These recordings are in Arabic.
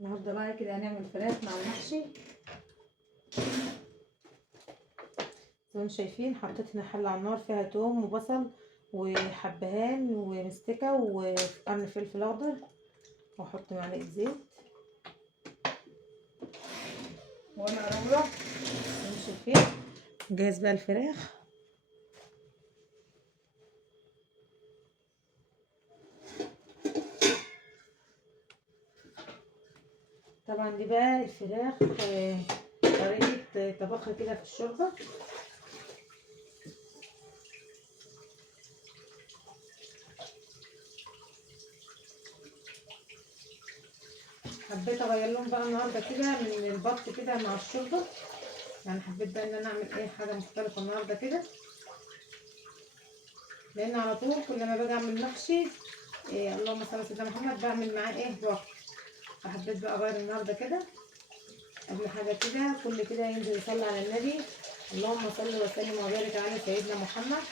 النهارده بقى كده هنعمل فراخ مع المحشي. زي ما انتم شايفين حطيت هنا حله على النار فيها توم وبصل وحبهان ومستكه وقرن فلفل اخضر، واحط معلقه زيت وانا اروح. زي ما انتم شايفين جاهز بقى الفراخ. طبعا دي بقى الفراخ طريقه طبخها كده في الشوربه. حبيت اغير لهم بقى النهارده كده من البط كده مع الشوربه، يعني حبيت بقى ان انا اعمل اي حاجه مختلفه النهارده كده، لان على طول كل ما باجي اعمل محشي اللهم صل على سيدنا محمد بعمل معاه بط. فحبيت بقى اغير النهارده كده. قبل حاجه كده كل كده ينزل يصلي على النبي، اللهم صل وسلم وبارك على سيدنا محمد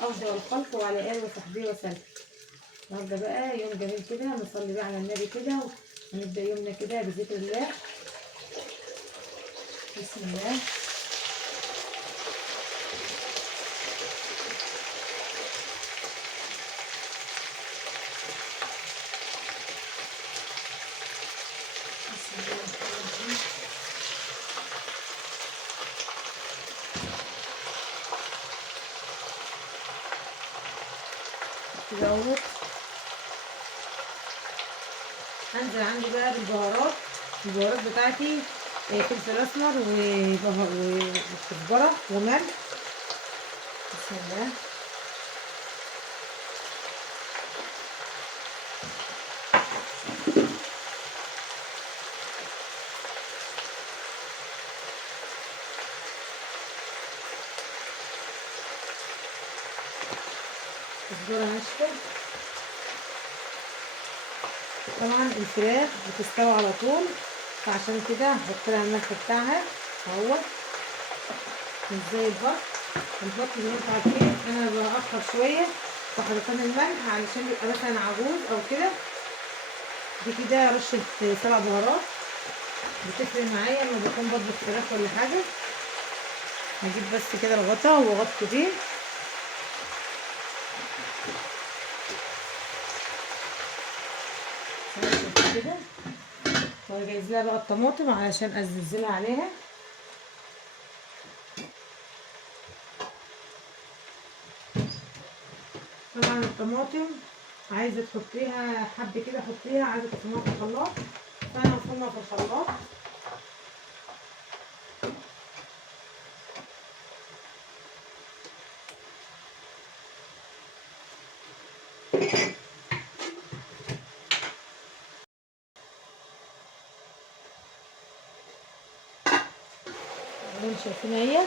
افضل الخلق وعلى اله وصحبه وسلم. النهارده بقى يوم جميل كده، نصلي بقى على النبي كده ونبدا يومنا كده بذكر الله. بسم الله. بسم الله الرحمن الرحيم. كده اهوت هنزل عندي بقى بالبهارات. البهارات بتاعتي فلفل اسمر وكزبره وملح. بسم الله. كزبره ناشفه. طبعا الفراخ بتستوي على طول، فعشان كده هحط لها الملح بتاعها اهو، مش زي البط. البط زي ما انتوا عارفين انا بأخر شويه وحطيت الملح علشان يبقى مثلا عجوز او كده. دي كده رشه 7 بهارات بتفرق معايا لما بكون بطبخ فراخ ولا حاجه. هجيب بس كده الغطا واغطي بيه. كده وهجهز لها بقى الطماطم علشان ازلزلها عليها. طبعا الطماطم عايزه تحطيها حب كده حطيها، عايزه تفرميها في الخلاط فانا هفرمها في الخلاط. زي ما شايفين اهي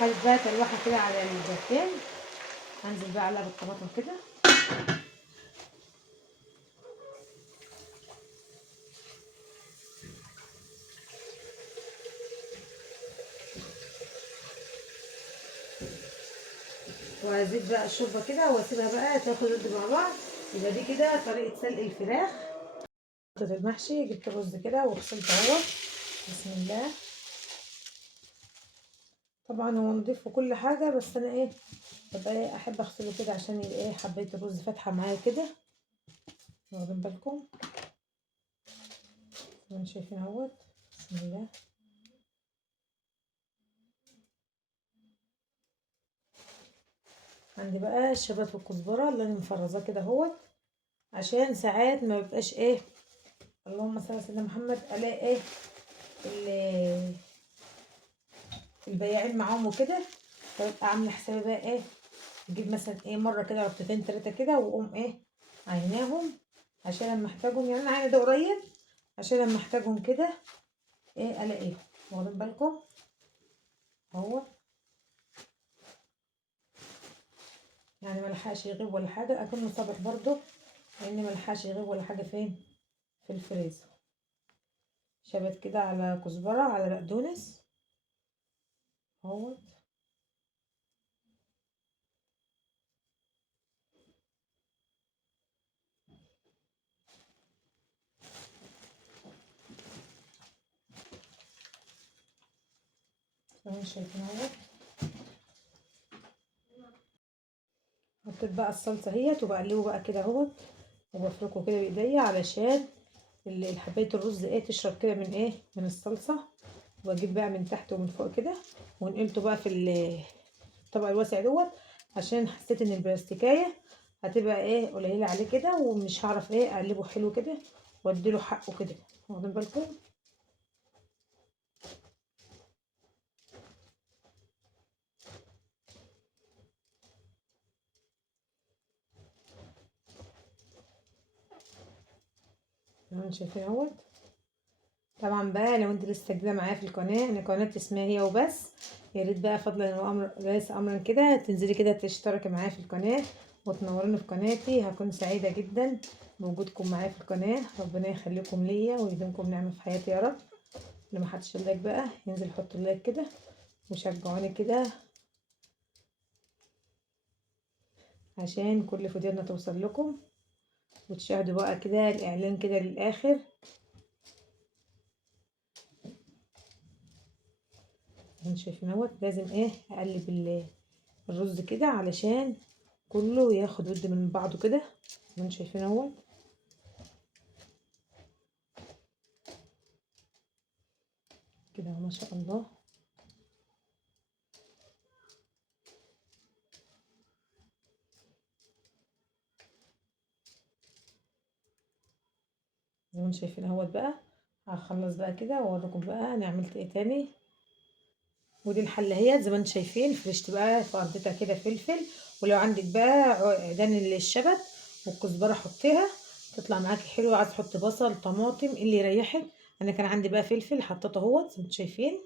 خدت بقى تلوحه كده على الجهتين. هنزل بقى عليها بالطماطم كده. وهزيد بقى الشوربه كده واسيبها بقى تاخد ود مع بعض. يبقى دي كده طريقه سلق الفراخ. حطيت المحشي، جبت الرز كده وغسلته اهو. بسم الله. طبعا هو نضيف وكل حاجه، بس انا ببقى احب اغسله كده عشان يبقى حبيت الرز فاتحه معايا كده، واخدين بالكم زي ما شايفين اهوت. بسم الله. عندي بقى الشبت والكزبره اللي انا مفرزاه كده اهوت، عشان ساعات ما بيبقاش اللهم صل على سيدنا محمد الاقي البياعين معاهم وكده، فببقى عامله حسابي بقى اجيب مثلا مره كده ربطتين 3 كده واقوم عيناهم عشان لما احتاجهم. يعني انا عيني ده قريب عشان لما احتاجهم كده الاقيهم، واخدين بالكم اهو. يعني ملحقش يغيب ولا حاجه، اكنه صابح برضو لان ملحقش يغيب ولا حاجه فين في الفريزر. شبت كده على كزبره على بقدونس اهوت. شايفين اهو. حطيت بقى الصلصه اهيت وبقلبه بقى كده اهوت، وبفركه كده بايديا علشان حبايه الرز ايه تشرب كده من ايه من الصلصه. واجيب بقى من تحت ومن فوق كده، ونقلته بقى في الطبق الواسع دوت، عشان حسيت ان البلاستيكايه هتبقى ايه قليله عليه كده، ومش هعرف ايه اقلبه حلو كده واديله حقه كده. واخدين بالكم؟ شايفين اهوت. طبعا بقى لو انت لسه جديده معايا في القناه، انا قناتي اسمها هي وبس، يا ريت بقى فضلا وامر ليس امرا كده تنزلي كده تشتركي معايا في القناه وتنوروني في قناتي. هكون سعيده جدا بوجودكم معايا في القناه. ربنا يخليكم ليا ويديمكم نعمه في حياتي يا رب. اللي ما حطش اللايك بقى ينزل يحط اللايك كده وشجعوني كده، عشان كل فيديوهاتنا توصل لكم، وتشاهدوا بقى كده الاعلان كده للاخر. انتوا شايفين اهوت. لازم ايه اقلب الرز كده علشان كله ياخد ود من بعضه كده. انتوا شايفين اهوت كده ما شاء الله. زي ما انتوا شايفين اهوت بقى. هخلص بقى كده واوريكم بقى انا عملت ايه تاني. ودي الحله اهي زي ما انتوا شايفين، فرشت بقى في ارضتها كده فلفل، ولو عندك بقى عيدان الشبت والكزبره حطيها تطلع معاكي حلوه. عايز تحطي بصل طماطم اللي يريحك. انا كان عندي بقى فلفل حطيته اهوت زي ما انتوا شايفين.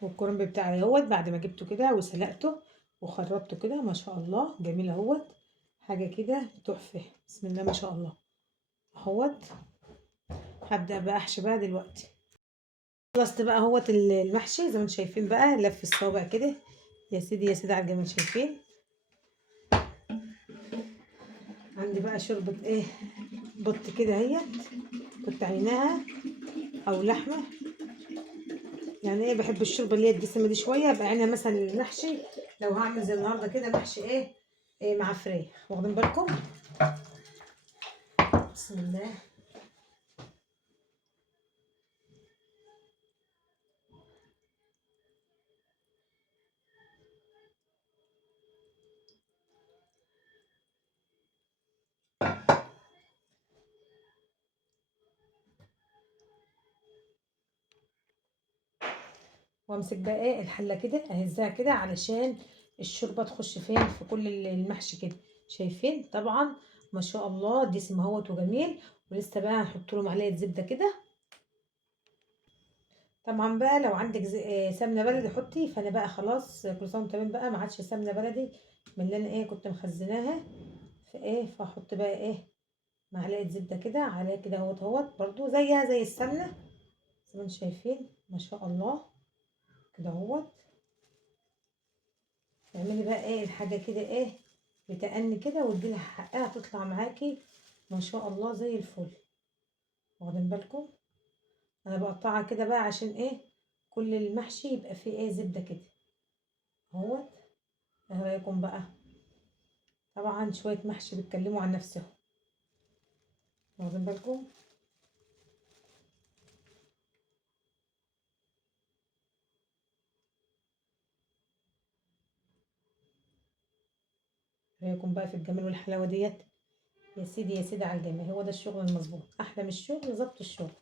والكرنب بتاعي اهوت بعد ما جبته كده وسلقته وخرطته كده ما شاء الله جميل اهوت. حاجه كده تحفه بسم الله ما شاء الله اهوت. هبدأ بقى احشي بقى دلوقتي. خلصت بقى اهوت المحشي زي ما انتم شايفين بقى لف الصوابع كده. يا سيدي يا سيدي على الجمال. شايفين عندي بقى شوربة ايه بط كده اهيت كنت عيناها او لحمة. يعني ايه بحب الشوربة اللي هي الدسمة دي شوية بقى عينها مثلا المحشي. لو هعمل زي النهاردة كده محشي ايه مع فراخ. واخدين بالكم؟ بسم الله. وامسك بقى ايه الحله كده اهزها كده علشان الشوربه تخش فين في كل المحشي كده. شايفين طبعا ما شاء الله دسم اهوت وجميل. ولسه بقى هنحط له معلقه زبده كده. طبعا بقى لو عندك سمنه بلدي حطي. فانا بقى خلاص كل سنه وانتم تمام بقى ما عادش سمنه بلدي من اللي انا كنت مخزناها في فاحط بقى معلقه زبده كده عليها كده اهوت برضو زيها زي السمنه زي ما انتم شايفين ما شاء الله كده اهوت. تعملي بقى الحاجة كده بتأني كده واديلها حقها تطلع معاكي ما شاء الله زي الفل. واخدين بالكم؟ انا بقطعها كده بقى عشان كل المحشي يبقى فيه زبدة كده اهوت. ايه رأيكم بقى؟ طبعا شوية محشي بيتكلموا عن نفسهم. واخدين بالكم؟ إيه رأيكم بقى في الجمال والحلاوة ديت؟ يا سيدي يا سيدي على الجمال. هو ده الشغل المظبوط. احلى من الشغل ظبط الشغل.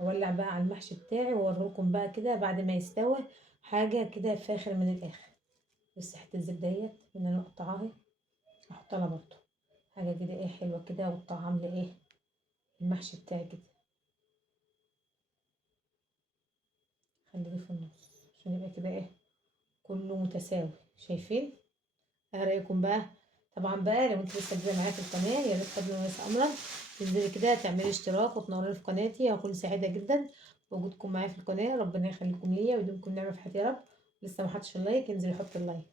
هولع بقى على المحشي بتاعي واوريكم بقى كده بعد ما يستوي حاجة كده فاخر من الاخر. بس حته الزبده ديت ان انا مقطعاها احط لها برضو حاجه كده حلوه كده والطعم المحشي بتاعي كده. خليه في النص عشان يبقى كده كله متساوي. شايفين؟ ايه رايكم بقى؟ طبعا بقى لو انت لسه جديده معايا في القناه يا ريت قبل ما ينسى امرا تنزلي كده تعملي اشتراك وتنوري في قناتي. هكون سعيده جدا بوجودكم معايا في القناه. ربنا يخليكم ليا ويديمكم نعمه في حياتي يا رب. لسه ما حطش اللايك ينزل يحط اللايك.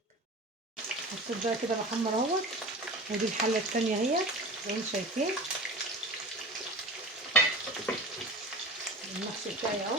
حطيت بقى كده بحمر اهوت. ودي الحله التانيه اهي زي ما انتم شايفين المحشي بتاعي اهو.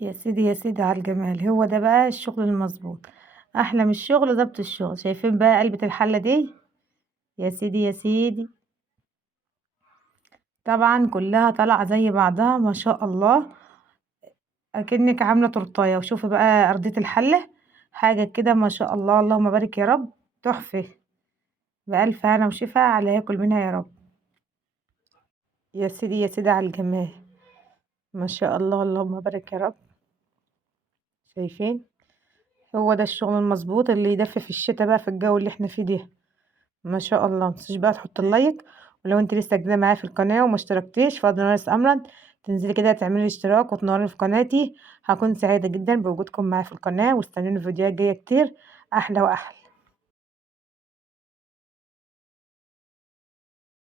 يا سيدي يا سيدي على الجمال، هو ده بقى الشغل المضبوط، أحلى من الشغل ضبط الشغل. شايفين بقى علبة الحلة دي؟ يا سيدي يا سيدي، طبعًا كلّها طالعة زي بعضها ما شاء الله، أكنِّك عاملة تورتاية. وشوفي بقى أرضية الحلة، حاجة كده ما شاء الله، اللهم بارك يا رب، تحفة، بألف هنا وشفا على اللي هياكل منها يا رب. يا سيدي يا سيدي على الجمال، ما شاء الله، اللهم بارك يا رب. شايفين؟ هو ده الشغل المضبوط اللي يدفي في الشتا بقى في الجو اللي إحنا فيه ده. ما شاء الله، متنسيش بقى تحطي اللايك، ولو انت لسه جديدة معايا في القناة وما اشتركتيش فضلا وليس امرا تنزلي كده تعملي اشتراك وتنوري في قناتي. هكون سعيدة جدا بوجودكم معايا في القناة، واستنوني فيديوهات جاية كتير احلى واحلى.